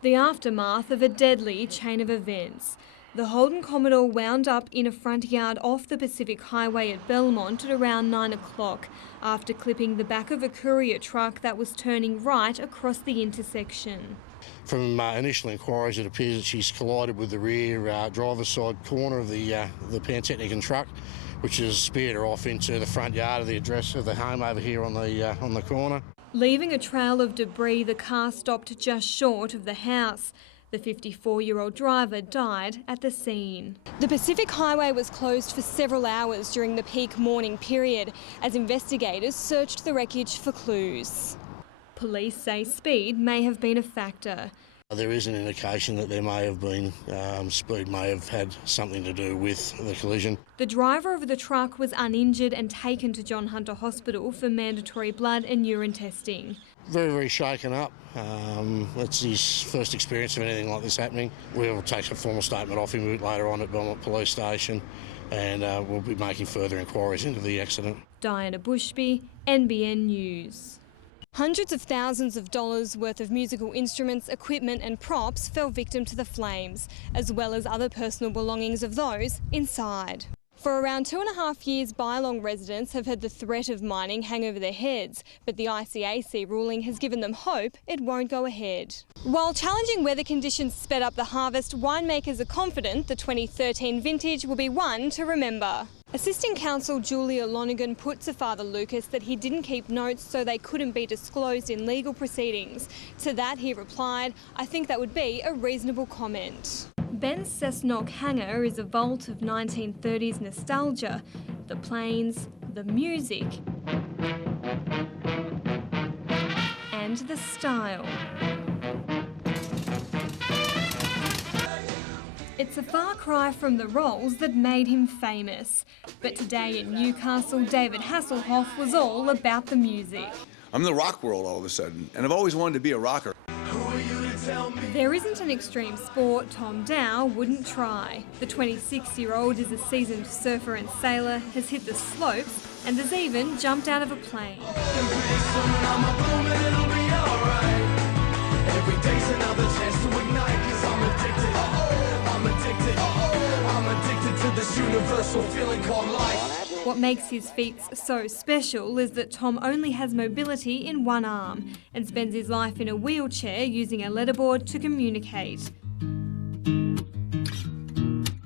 The aftermath of a deadly chain of events. The Holden Commodore wound up in a front yard off the Pacific Highway at Belmont at around 9 o'clock after clipping the back of a courier truck that was turning right across the intersection. From initial inquiries, it appears that she's collided with the rear driver's side corner of the Pantechnicon truck, which has speared her off into the front yard of the address of the home over here on the corner. Leaving a trail of debris, the car stopped just short of the house. The 54-year-old driver died at the scene. The Pacific Highway was closed for several hours during the peak morning period as investigators searched the wreckage for clues. Police say speed may have been a factor. There is an indication that there may have been speed may have had something to do with the collision. The driver of the truck was uninjured and taken to John Hunter Hospital for mandatory blood and urine testing. Very, very shaken up. It's his first experience of anything like this happening. We'll take a formal statement off him later on at Belmont Police Station, and we'll be making further inquiries into the accident. Diana Bushby, NBN News. Hundreds of thousands of dollars worth of musical instruments, equipment and props fell victim to the flames, as well as other personal belongings of those inside. For around 2.5 years, Bylong residents have had the threat of mining hang over their heads, but the ICAC ruling has given them hope it won't go ahead. While challenging weather conditions sped up the harvest, winemakers are confident the 2013 vintage will be one to remember. Assistant Counsel Julia Lonergan put to Father Lucas that he didn't keep notes so they couldn't be disclosed in legal proceedings. To that he replied, "I think that would be a reasonable comment." Ben's Cessnock hangar is a vault of 1930s nostalgia. The planes, the music and the style. It's a far cry from the roles that made him famous. But today in Newcastle, David Hasselhoff was all about the music. I'm in the rock world all of a sudden, and I've always wanted to be a rocker. There isn't an extreme sport Tom Dow wouldn't try. The 26-year-old is a seasoned surfer and sailor, has hit the slopes and has even jumped out of a plane. What makes his feats so special is that Tom only has mobility in one arm and spends his life in a wheelchair using a letterboard to communicate.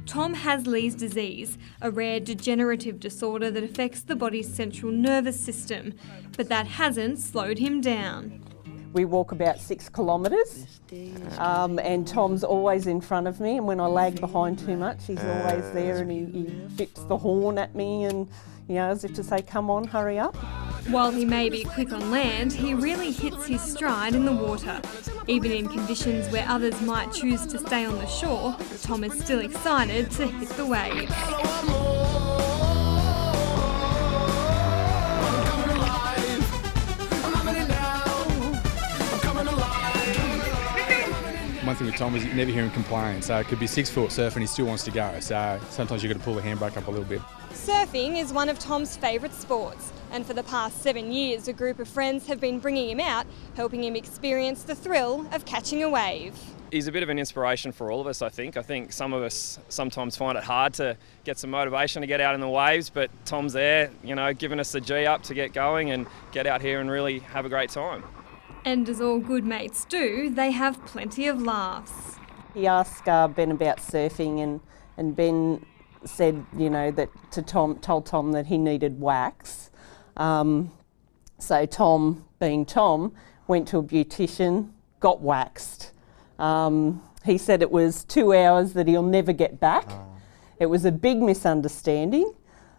Tom has Lee's disease, a rare degenerative disorder that affects the body's central nervous system, but that hasn't slowed him down. We walk about 6 kilometres and Tom's always in front of me, and when I lag behind too much he's always there, and he flicks the horn at me and, you know, as if to say, come on, hurry up. While he may be quick on land, he really hits his stride in the water. Even in conditions where others might choose to stay on the shore, Tom is still excited to hit the waves. One thing with Tom is you never hear him complain, so it could be 6 foot surf and he still wants to go, so sometimes you've got to pull the handbrake up a little bit. Surfing is one of Tom's favourite sports, and for the past 7 years a group of friends have been bringing him out, helping him experience the thrill of catching a wave. He's a bit of an inspiration for all of us, I think. I think some of us sometimes find it hard to get some motivation to get out in the waves, but Tom's there, you know, giving us the G up to get going and get out here and really have a great time. And as all good mates do, they have plenty of laughs. He asked Ben about surfing, and Ben said, you know, that told Tom that he needed wax. So Tom, being Tom, went to a beautician, got waxed. He said it was 2 hours that he'll never get back. It was a big misunderstanding,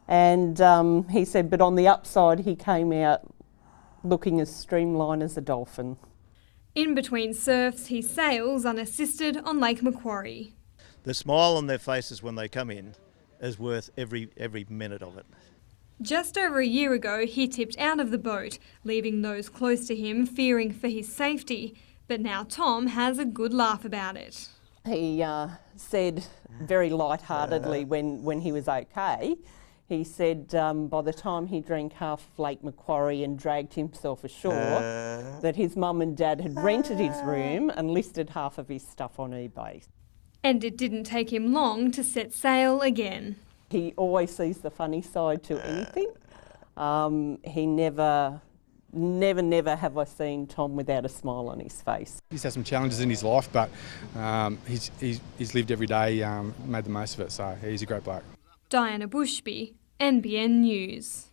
and he said, but on the upside he came out looking as streamlined as a dolphin. In between surfs, he sails unassisted on Lake Macquarie. The smile on their faces when they come in is worth every minute of it. Just over a year ago, he tipped out of the boat, leaving those close to him fearing for his safety. But now Tom has a good laugh about it. He said very lightheartedly when he was okay, He said by the time he drank half of Lake Macquarie and dragged himself ashore, that his mum and dad had rented his room and listed half of his stuff on eBay. And it didn't take him long to set sail again. He always sees the funny side to anything. He never have I seen Tom without a smile on his face. He's had some challenges in his life, but he's lived every day, made the most of it, so he's a great bloke. Diana Bushby, NBN News.